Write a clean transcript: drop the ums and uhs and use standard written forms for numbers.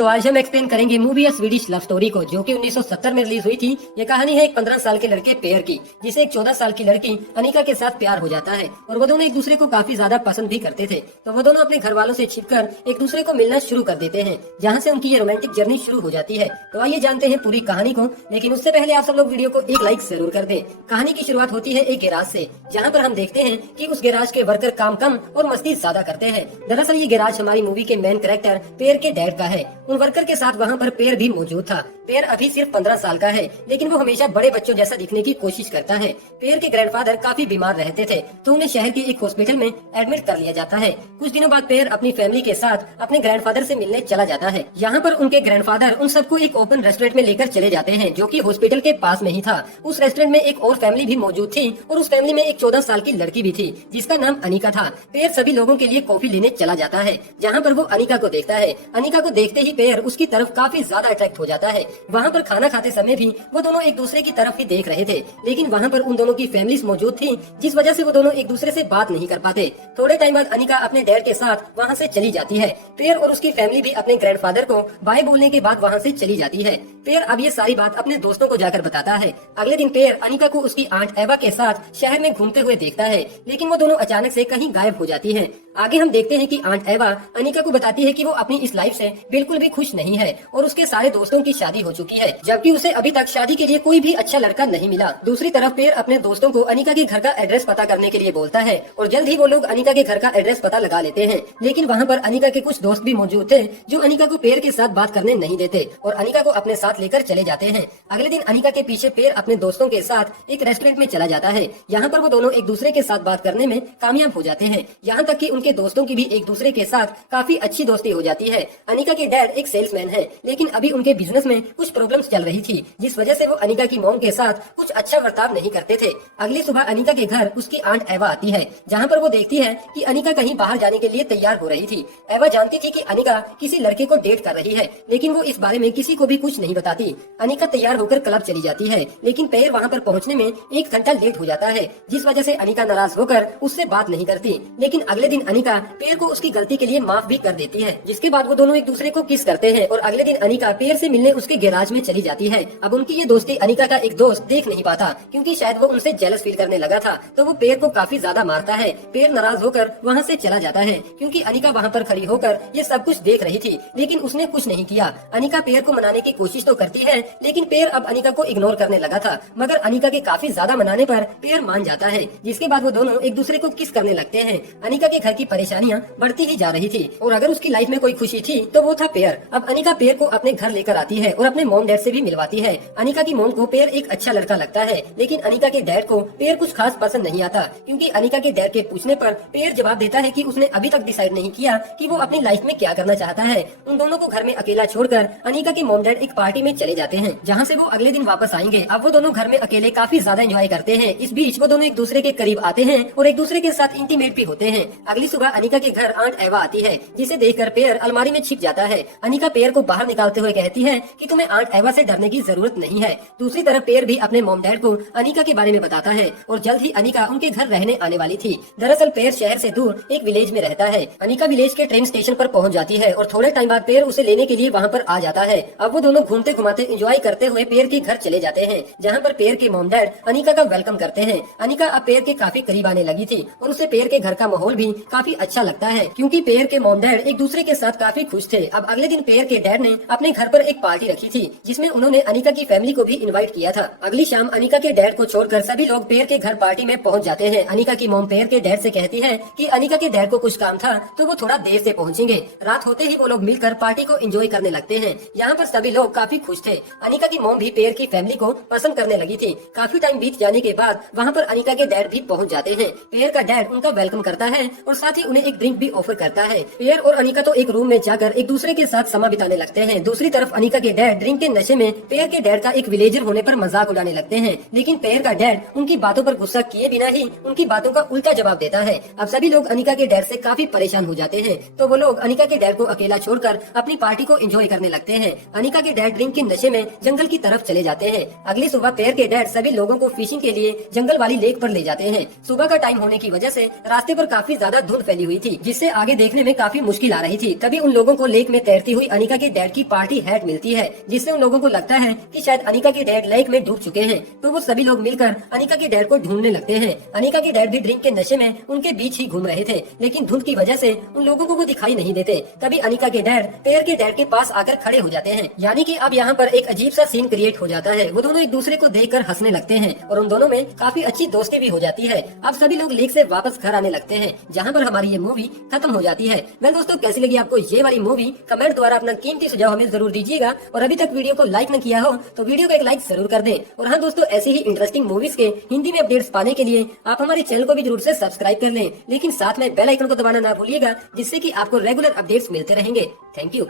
तो आज हम एक्सप्लेन करेंगे मूवी या स्वीडिश लव स्टोरी को, जो कि 1970 में रिलीज हुई थी। ये कहानी है एक 15 साल के लड़के पेयर की, जिसे एक 14 साल की लड़की अनिका के साथ प्यार हो जाता है और वो दोनों एक दूसरे को काफी ज्यादा पसंद भी करते थे। तो वो दोनों अपने घर वालों से छिपकर एक दूसरे को मिलना शुरू कर देते हैं, जहाँ से उनकी ये रोमांटिक जर्नी शुरू हो जाती है। तो आइए जानते हैं पूरी कहानी को, लेकिन उससे पहले आप सब लोग वीडियो को एक लाइक जरूर कर दें। कहानी की शुरुआत होती है एक गैराज से, जहाँ पर हम देखते हैं कि उस गैराज के वर्कर काम कम और मस्ती ज्यादा करते हैं। दरअसल ये गैराज हमारी मूवी के मेन कैरेक्टर पेयर के डैड का है। उन वर्कर के साथ वहाँ पर पेयर भी मौजूद था। पेयर अभी सिर्फ 15 साल का है, लेकिन वो हमेशा बड़े बच्चों जैसा दिखने की कोशिश करता है। पेयर के ग्रैंडफादर काफी बीमार रहते थे, तो उन्हें शहर के एक हॉस्पिटल में एडमिट कर लिया जाता है। कुछ दिनों बाद पेयर अपनी फैमिली के साथ अपने ग्रैंडफादर से मिलने चला जाता है। यहाँ पर उनके ग्रैंडफादर उन सबको एक ओपन रेस्टोरेंट में लेकर चले जाते हैं, जो कि हॉस्पिटल के पास में ही था। उस रेस्टोरेंट में एक और फैमिली भी मौजूद थी और उस फैमिली में एक 14 साल की लड़की भी थी, जिसका नाम अनिका था। पेयर सभी लोगों के लिए कॉफी लेने चला जाता है, जहाँ पर वो अनिका को देखता है। अनिका को देखते ही पेयर उसकी तरफ काफी ज्यादा अट्रैक्ट हो जाता है। वहाँ पर खाना खाते समय भी वो दोनों एक दूसरे की तरफ ही देख रहे थे, लेकिन वहाँ पर उन दोनों की फैमिलीज मौजूद थी, जिस वजह से वो दोनों एक दूसरे से बात नहीं कर पाते। थोड़े टाइम बाद अनिका अपने डैड के साथ वहाँ से चली जाती है। पेयर और उसकी फैमिली भी अपने ग्रैंडफादर को बाय बोलने के बाद वहाँ से चली जाती है। पेयर अब ये सारी बात अपने दोस्तों को जाकर बताता है। अगले दिन पेयर अनिका को उसकी आंट एवा के साथ शहर में घूमते हुए देखता है, लेकिन वो दोनों अचानक से कहीं गायब हो जाती हैं। आगे हम देखते हैं कि आंट एवा अनिका को बताती है कि वो अपनी इस लाइफ से बिल्कुल भी खुश नहीं है और उसके सारे दोस्तों की शादी हो चुकी है, जबकि उसे अभी तक शादी के लिए कोई भी अच्छा लड़का नहीं मिला। दूसरी तरफ पेयर अपने दोस्तों को अनिका के घर का एड्रेस पता करने के लिए बोलता है और जल्द ही वो लोग अनिका के घर का एड्रेस पता लगा लेते हैं। लेकिन वहाँ पर अनिका के कुछ दोस्त भी मौजूद थे, जो अनिका को पेयर के साथ बात करने नहीं देते और अनिका को अपने साथ लेकर चले जाते हैं। अगले दिन अनिका के पीछे पेयर अपने दोस्तों के साथ एक रेस्टोरेंट में चला जाता है। यहाँ पर वो दोनों एक दूसरे के साथ बात करने में कामयाब हो जाते हैं, यहाँ तक कि उनके दोस्तों की भी एक दूसरे के साथ काफी अच्छी दोस्ती हो जाती है। अनिका के डैड एक सेल्समैन है, लेकिन अभी उनके बिजनेस में कुछ प्रॉब्लम्स चल रही थी, जिस वजह से वो अनिका की मॉम के साथ कुछ अच्छा बर्ताव नहीं करते थे। अगली सुबह अनिका के घर उसकी आंट एवा आती है, जहाँ पर वो देखती है कि अनिका कहीं बाहर जाने के लिए तैयार हो रही थी। एवा जानती थी कि अनिका किसी लड़के को डेट कर रही है, लेकिन वो इस बारे में किसी को भी कुछ नहीं बताती। अनिका तैयार होकर क्लब चली जाती है, लेकिन पेयर वहाँ पर पहुँचने में 1 घंटा लेट हो जाता है, जिस वजह से अनिका नाराज होकर उससे बात नहीं करती। लेकिन अगले दिन अनिका पेयर को उसकी गलती के लिए माफ भी कर देती है, जिसके बाद वो दोनों एक दूसरे को किस करते हैं और अगले दिन अनिका पेयर से मिलने उसके गैराज में चली जाती है। अब उनकी ये दोस्ती अनिका का एक दोस्त देख नहीं पाता, क्योंकि शायद वो उनसे जेलस फील करने लगा था, तो वो पेयर को काफी ज्यादा मारता है। पेयर नाराज होकर वहाँ से चला जाता है, क्योंकि अनिका वहाँ पर खड़ी होकर ये सब कुछ देख रही थी, लेकिन उसने कुछ नहीं किया। अनिका पेयर को मनाने की कोशिश तो करती है, लेकिन पेयर अब अनिका को इग्नोर करने लगा था, मगर अनिका के काफी ज्यादा मनाने पर पेयर मान जाता है, जिसके बाद वो दोनों एक दूसरे को किस करने लगते हैं। अनिका के घर की परेशानियाँ बढ़ती ही जा रही थी और अगर उसकी लाइफ में कोई खुशी थी तो वो था पेयर। अब अनिका पेयर को अपने घर लेकर आती है और अपने मॉम डैड से भी मिलवाती है। अनिका की मॉम को पेयर एक अच्छा लड़का लगता है, लेकिन अनिका के डैड को पेयर कुछ खास पसंद नहीं आता, क्योंकि अनिका के डैड के पूछने पर पेयर जवाब देता है कि उसने अभी तक डिसाइड नहीं किया कि वो अपनी लाइफ में क्या करना चाहता है। उन दोनों को घर में अकेला छोड़कर अनिका के मॉम डैड एक पार्टी में चले जाते हैं, जहाँ से वो अगले दिन वापस आएंगे। अब वो दोनों घर में अकेले काफी ज्यादा एंजॉय करते हैं। इस बीच वो दोनों एक दूसरे के करीब आते हैं और एक दूसरे के साथ इंटीमेट भी होते हैं। अगली सुबह अनिका के घर आंट एवा आती है, जिसे देखकर पेयर अलमारी में छिप जाता है। अनिका पेयर को बाहर निकालते हुए कहती है कि तुम्हें आंट एवा से डरने की जरूरत नहीं है। दूसरी तरफ पेयर भी अपने मॉम डैड को अनिका के बारे में बताता है और जल्द ही अनिका उनके घर रहने आने वाली थी। दरअसल पेयर शहर से दूर एक विलेज में रहता है। अनिका विलेज के ट्रेन स्टेशन पर पहुंच जाती है और थोड़े टाइम बाद पेयर उसे लेने के लिए वहां पर आ जाता है। अब वो दोनों घूमते घुमाते एंजॉय करते हुए पेयर के घर चले जाते हैं, जहाँ पर पेयर के मॉम डैड अनिका का वेलकम करते हैं। अनिका अब पेयर के काफी करीब आने लगी थी और उसे पेयर के घर का माहौल भी काफी अच्छा लगता है, क्योंकि पेयर के मॉम डैड एक दूसरे के साथ काफी खुश थे। अब अगले दिन पेयर के डैड ने अपने घर पर एक पार्टी रखी थी, जिसमें उन्होंने अनिका की फैमिली को भी इनवाइट किया था। अगली शाम अनिका के डैड को छोड़कर सभी लोग पेयर के घर पार्टी में पहुंच जाते हैं। अनिका की मॉम पेयर के डैड से कहती है कि अनिका के डैड को कुछ काम था, तो वो थोड़ा देर से पहुंचेंगे। रात होते ही वो लोग मिलकर पार्टी को एंजॉय करने लगते हैं। यहाँ पर सभी लोग काफी खुश थे। अनिका की मॉम भी पेयर की फैमिली को पसंद करने लगी थी। काफी टाइम बीत जाने के बाद वहाँ पर अनिका के डैड भी पहुँच जाते हैं। पेयर का डैड उनका वेलकम करता है और साथ ही उन्हें एक ड्रिंक भी ऑफर करता है। पेयर और अनिका तो एक रूम में जाकर एक दूसरे के साथ समय बिताने लगते हैं। दूसरी तरफ अनिका के डैड ड्रिंक के नशे में पेयर के डैड का एक विलेजर होने पर मजाक उड़ाने लगते हैं, लेकिन पेयर का डैड उनकी बातों पर गुस्सा किए बिना ही उनकी बातों का उल्टा जवाब देता है। अब सभी लोग अनिका के डैड से काफी परेशान हो जाते हैं, तो वो लोग अनिका के डैड को अकेला छोड़कर अपनी पार्टी को एंजॉय करने लगते हैं। अनिका के डैड ड्रिंक के नशे में जंगल की तरफ चले जाते हैं। अगली सुबह पेयर के डैड सभी लोगों को फिशिंग के लिए जंगल वाली लेक पर ले जाते हैं। सुबह का टाइम होने की वजह से रास्ते पर काफी ज्यादा धुंध फैली हुई थी, जिससे आगे देखने में काफी मुश्किल आ रही थी। तभी उन लोगों को लेक में तैरती देखती हुई अनिका के डैड की पार्टी हैट मिलती है, जिससे उन लोगों को लगता है कि शायद अनिका के डैड लेक में डूब चुके हैं। तो वो सभी लोग मिलकर अनिका के डैड को ढूंढने लगते हैं। अनिका के डैड भी ड्रिंक के नशे में उनके बीच ही घूम रहे थे, लेकिन धुंध की वजह से उन लोगों को वो दिखाई नहीं देते। तभी अनिका के डैड पेयर के डैड के पास आकर खड़े हो जाते हैं। यानी कि अब यहाँ पर एक अजीब सा सीन क्रिएट हो जाता है। वो दोनों एक दूसरे को देखकर हंसने लगते हैं और उन दोनों में काफी अच्छी दोस्ती भी हो जाती है। अब सभी लोग लेक से वापस घर आने लगते हैं, जहाँ पर हमारी ये मूवी खत्म हो जाती है। वेल दोस्तों, कैसी लगी आपको ये वाली मूवी? कमेंट द्वारा अपना कीमती सुझाव हमें जरूर दीजिएगा और अभी तक वीडियो को लाइक न किया हो तो वीडियो को एक लाइक जरूर कर दें। और हाँ दोस्तों, ऐसी ही इंटरेस्टिंग मूवीज के हिंदी में अपडेट्स पाने के लिए आप हमारे चैनल को भी जरूर से सब्सक्राइब कर लें, लेकिन साथ में बेल आइकन को दबाना ना भूलिएगा, जिससे कि आपको रेगुलर अपडेट्स मिलते रहेंगे। Thank you.